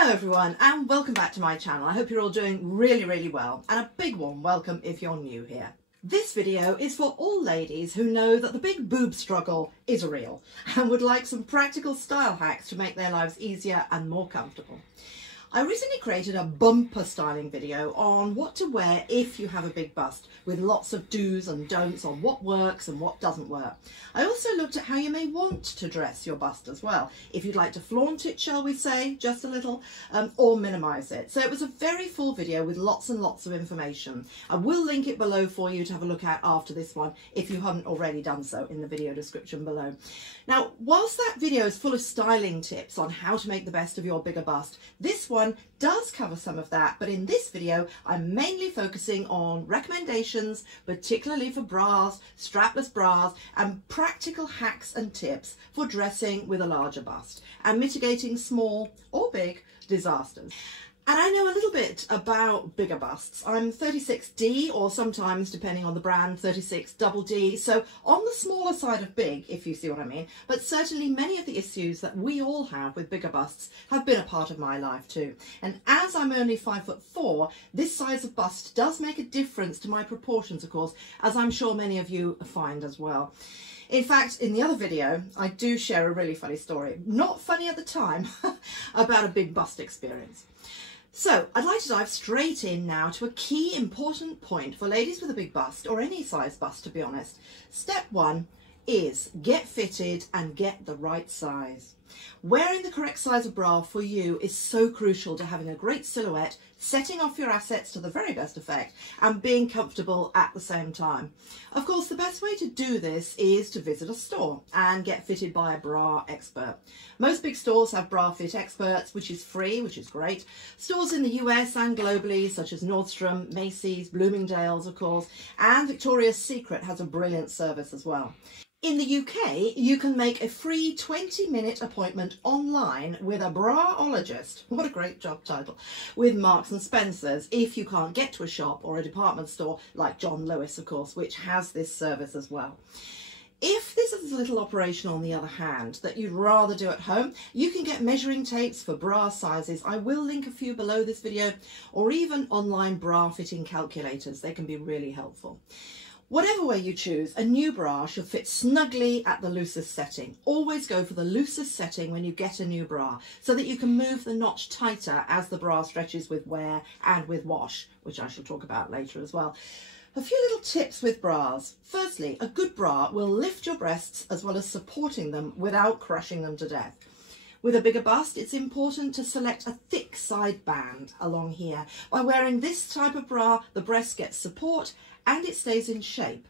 Hello everyone and welcome back to my channel. I hope you're all doing really well, and a big warm welcome if you're new here. This video is for all ladies who know that the big boob struggle is real and would like some practical style hacks to make their lives easier and more comfortable. I recently created a bumper styling video on what to wear if you have a big bust, with lots of do's and don'ts on what works and what doesn't work. I also looked at how you may want to dress your bust as well, if you'd like to flaunt it, shall we say, just a little, or minimise it. So it was a very full video with lots and lots of information. I will link it below for you to have a look at after this one, if you haven't already done so, in the video description below. Now, whilst that video is full of styling tips on how to make the best of your bigger bust, this one does cover some of that, but in this video I'm mainly focusing on recommendations, particularly for bras, strapless bras, and practical hacks and tips for dressing with a larger bust and mitigating small or big disasters. And I know a little bit about bigger busts. I'm 36D, or sometimes, depending on the brand, 36DD, so on the smaller side of big, if you see what I mean. But certainly many of the issues that we all have with bigger busts have been a part of my life too. And as I'm only 5'4", this size of bust does make a difference to my proportions, of course, as I'm sure many of you find as well. In fact, in the other video, I do share a really funny story, not funny at the time, about a big bust experience. So I'd like to dive straight in now to a key important point for ladies with a big bust, or any size bust to be honest. Step one is get fitted and get the right size. Wearing the correct size of bra for you is so crucial to having a great silhouette, setting off your assets to the very best effect, and being comfortable at the same time. Of course, the best way to do this is to visit a store and get fitted by a bra expert. Most big stores have bra fit experts, which is free, which is great. Stores in the US and globally, such as Nordstrom, Macy's, Bloomingdale's, of course, and Victoria's Secret has a brilliant service as well. In the UK, you can make a free 20-minute appointment online with a braologist, what a great job title, with Marks and Spencer's, if you can't get to a shop or a department store like John Lewis, of course, which has this service as well. If this is a little operation, on the other hand, that you'd rather do at home, you can get measuring tapes for bra sizes. I will link a few below this video, or even online bra fitting calculators. They can be really helpful. Whatever way you choose, a new bra should fit snugly at the loosest setting. Always go for the loosest setting when you get a new bra, so that you can move the notch tighter as the bra stretches with wear and with wash, which I shall talk about later as well. A few little tips with bras. Firstly, a good bra will lift your breasts as well as supporting them without crushing them to death. With a bigger bust, it's important to select a thick side band along here. By wearing this type of bra, the breast gets support and it stays in shape.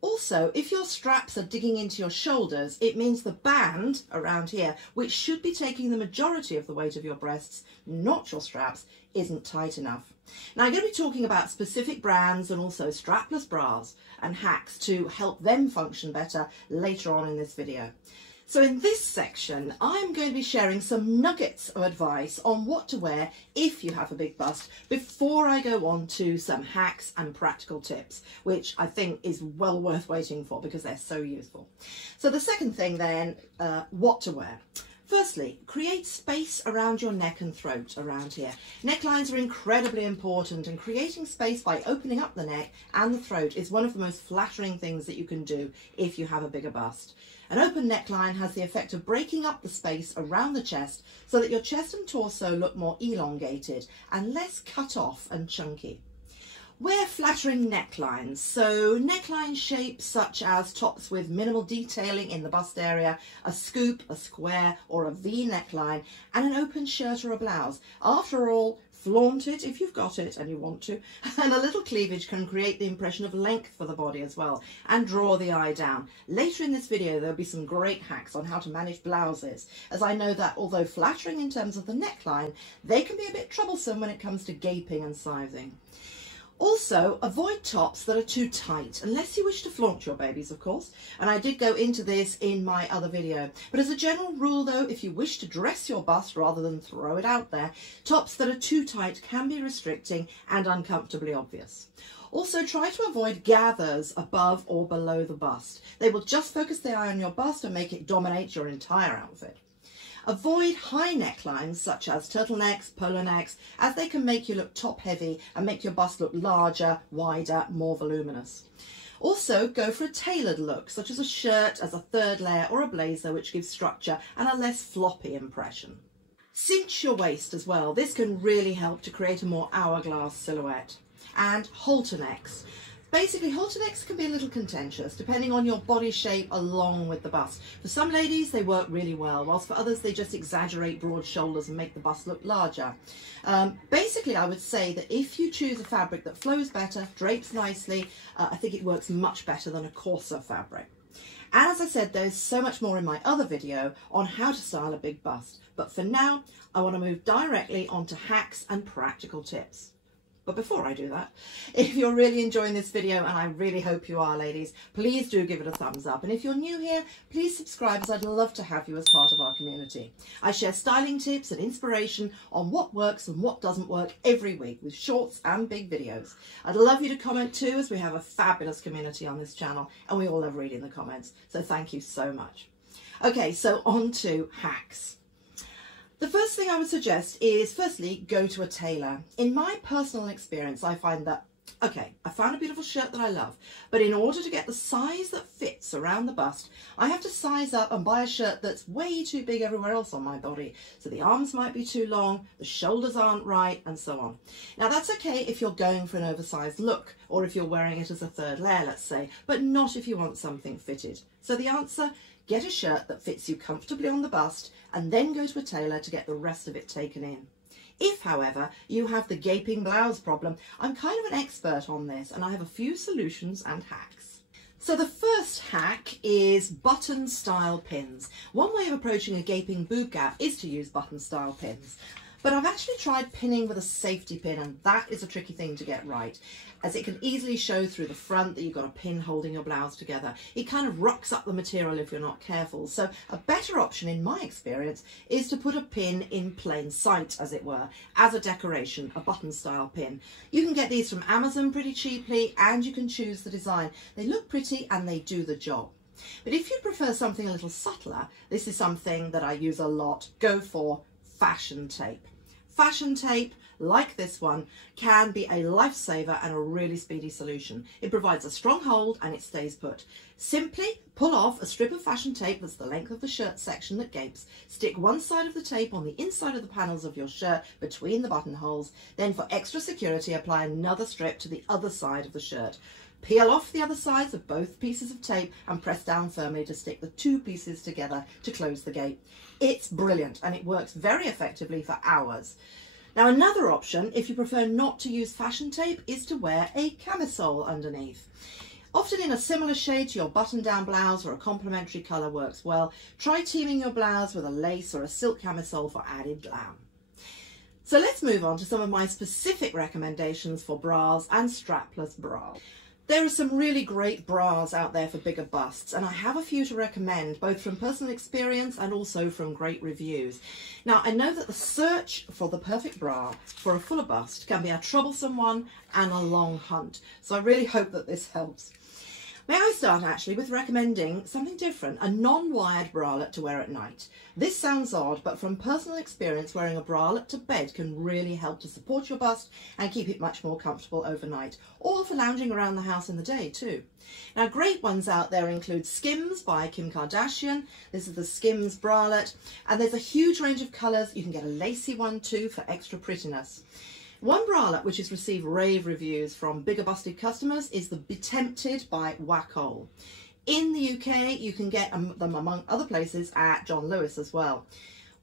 Also, if your straps are digging into your shoulders, it means the band around here, which should be taking the majority of the weight of your breasts, not your straps, isn't tight enough. Now, I'm going to be talking about specific brands and also strapless bras and hacks to help them function better later on in this video. So in this section, I'm going to be sharing some nuggets of advice on what to wear if you have a big bust, before I go on to some hacks and practical tips, which I think is well worth waiting for because they're so useful. So the second thing then, what to wear. Firstly, create space around your neck and throat around here. Necklines are incredibly important, and creating space by opening up the neck and the throat is one of the most flattering things that you can do if you have a bigger bust. An open neckline has the effect of breaking up the space around the chest so that your chest and torso look more elongated and less cut off and chunky. Wear flattering necklines, so neckline shapes such as tops with minimal detailing in the bust area, a scoop, a square or a V neckline, and an open shirt or a blouse. After all, flaunt it if you've got it and you want to, and a little cleavage can create the impression of length for the body as well and draw the eye down. Later in this video there'll be some great hacks on how to manage blouses, as I know that although flattering in terms of the neckline, they can be a bit troublesome when it comes to gaping and sizing. Also, avoid tops that are too tight, unless you wish to flaunt your babies, of course, and I did go into this in my other video. But as a general rule though, if you wish to dress your bust rather than throw it out there, tops that are too tight can be restricting and uncomfortably obvious. Also, try to avoid gathers above or below the bust. They will just focus the eye on your bust and make it dominate your entire outfit. Avoid high necklines such as turtlenecks, polo necks, as they can make you look top heavy and make your bust look larger, wider, more voluminous. Also, go for a tailored look, such as a shirt as a third layer or a blazer, which gives structure and a less floppy impression. Cinch your waist as well. This can really help to create a more hourglass silhouette. And halter necks. Basically, halter necks can be a little contentious depending on your body shape along with the bust. For some ladies, they work really well, whilst for others, they just exaggerate broad shoulders and make the bust look larger. Basically, I would say that if you choose a fabric that flows better, drapes nicely, I think it works much better than a coarser fabric. And as I said, there's so much more in my other video on how to style a big bust. But for now, I want to move directly onto hacks and practical tips. But before I do that, if you're really enjoying this video, and I really hope you are, ladies, please do give it a thumbs up. And if you're new here, please subscribe, as I'd love to have you as part of our community. I share styling tips and inspiration on what works and what doesn't work every week with shorts and big videos. I'd love you to comment too, as we have a fabulous community on this channel and we all love reading the comments. So thank you so much. Okay, so on to hacks. The first thing I would suggest is, firstly, go to a tailor. In my personal experience, I find that, okay, I found a beautiful shirt that I love, but in order to get the size that fits around the bust, I have to size up and buy a shirt that's way too big everywhere else on my body. So the arms might be too long, the shoulders aren't right, and so on. Now that's okay if you're going for an oversized look, or if you're wearing it as a third layer, let's say, but not if you want something fitted. So the answer: get a shirt that fits you comfortably on the bust and then go to a tailor to get the rest of it taken in. If, however, you have the gaping blouse problem, I'm kind of an expert on this and I have a few solutions and hacks. So the first hack is button style pins. One way of approaching a gaping boob gap is to use button style pins. But I've actually tried pinning with a safety pin, and that is a tricky thing to get right, as it can easily show through the front that you've got a pin holding your blouse together. It kind of rocks up the material if you're not careful. So a better option, in my experience, is to put a pin in plain sight, as it were, as a decoration, a button style pin. You can get these from Amazon pretty cheaply, and you can choose the design. They look pretty and they do the job. But if you prefer something a little subtler, this is something that I use a lot. Go for fashion tape. Fashion tape, like this one, can be a lifesaver and a really speedy solution. It provides a strong hold and it stays put. Simply pull off a strip of fashion tape that's the length of the shirt section that gapes. Stick one side of the tape on the inside of the panels of your shirt between the buttonholes. Then, for extra security, apply another strip to the other side of the shirt. Peel off the other sides of both pieces of tape and press down firmly to stick the two pieces together to close the gape. It's brilliant and it works very effectively for hours. Now, another option, if you prefer not to use fashion tape, is to wear a camisole underneath. Often in a similar shade to your button-down blouse, or a complementary colour works well. Try teaming your blouse with a lace or a silk camisole for added glam. So let's move on to some of my specific recommendations for bras and strapless bras. There are some really great bras out there for bigger busts, and I have a few to recommend, both from personal experience and also from great reviews. Now, I know that the search for the perfect bra for a fuller bust can be a troublesome one and a long hunt, so I really hope that this helps. May I start actually with recommending something different, a non-wired bralette to wear at night. This sounds odd, but from personal experience, wearing a bralette to bed can really help to support your bust and keep it much more comfortable overnight, or for lounging around the house in the day too. Now, great ones out there include Skims by Kim Kardashian. This is the Skims bralette, and there's a huge range of colours. You can get a lacy one too for extra prettiness. One bralette which has received rave reviews from bigger busted customers is the Be Tempted by XOXO. In the UK, you can get them among other places at John Lewis as well.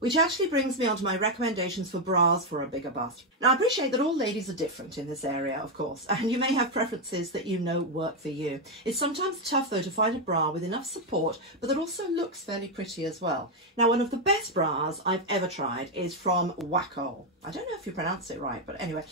Which actually brings me on to my recommendations for bras for a bigger bust. Now, I appreciate that all ladies are different in this area, of course, and you may have preferences that you know work for you. It's sometimes tough, though, to find a bra with enough support, but that also looks fairly pretty as well. Now, one of the best bras I've ever tried is from XOXO. I don't know if you pronounce it right, but anyway,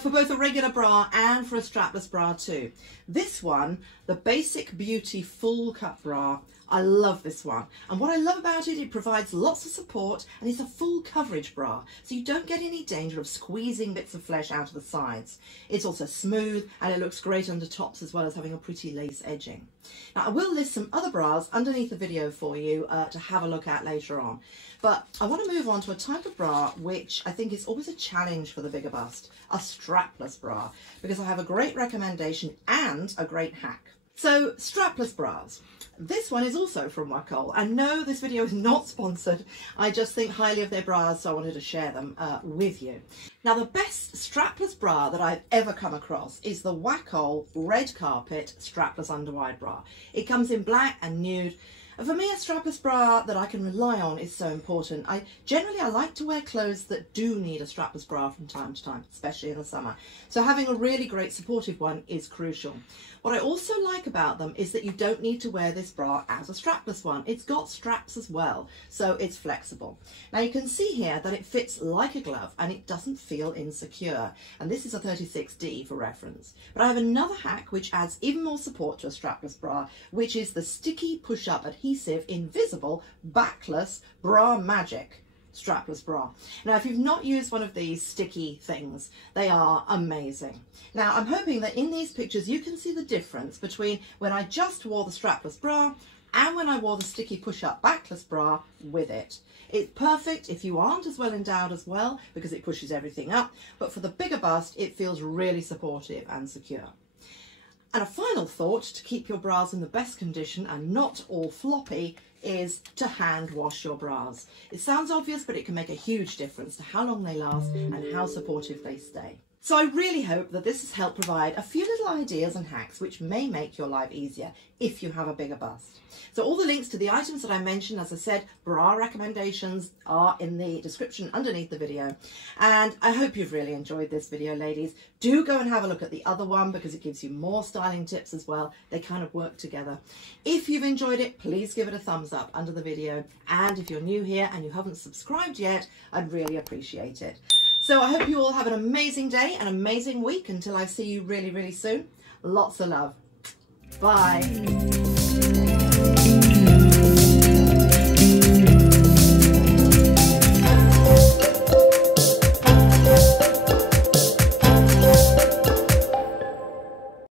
for both a regular bra and for a strapless bra too. This one, the Basic Beauty Full Cut Bra, I love this one, and what I love about it, it provides lots of support and it's a full coverage bra, so you don't get any danger of squeezing bits of flesh out of the sides. It's also smooth and it looks great under tops as well as having a pretty lace edging. Now I will list some other bras underneath the video for you to have a look at later on, but I want to move on to a type of bra which I think is always a challenge for the bigger bust, a strapless bra, because I have a great recommendation and a great hack. So, strapless bras. This one is also from Wacol, and no, this video is not sponsored. I just think highly of their bras, so I wanted to share them with you. Now, the best strapless bra that I've ever come across is the Wacol Red Carpet Strapless Underwide Bra. It comes in black and nude. And for me, a strapless bra that I can rely on is so important. I like to wear clothes that do need a strapless bra from time to time, especially in the summer. So having a really great supportive one is crucial. What I also like about them is that you don't need to wear this bra as a strapless one. It's got straps as well, so it's flexible. Now you can see here that it fits like a glove and it doesn't feel insecure. And this is a 36D for reference. But I have another hack which adds even more support to a strapless bra, which is the sticky push-up adhesive invisible backless bra magic strapless bra. Now if you've not used one of these sticky things, they are amazing. Now I'm hoping that in these pictures you can see the difference between when I just wore the strapless bra and when I wore the sticky push-up backless bra with it. It's perfect if you aren't as well endowed as well, because it pushes everything up, but for the bigger bust it feels really supportive and secure. And a final thought to keep your bras in the best condition and not all floppy is to hand wash your bras. It sounds obvious, but it can make a huge difference to how long they last and how supportive they stay. So I really hope that this has helped provide a few little ideas and hacks which may make your life easier if you have a bigger bust. So all the links to the items that I mentioned, as I said, bra recommendations, are in the description underneath the video. And I hope you've really enjoyed this video, ladies. Do go and have a look at the other one because it gives you more styling tips as well. They kind of work together. If you've enjoyed it, please give it a thumbs up under the video. And if you're new here and you haven't subscribed yet, I'd really appreciate it. So I hope you all have an amazing day, an amazing week until I see you really, really soon. Lots of love. Bye.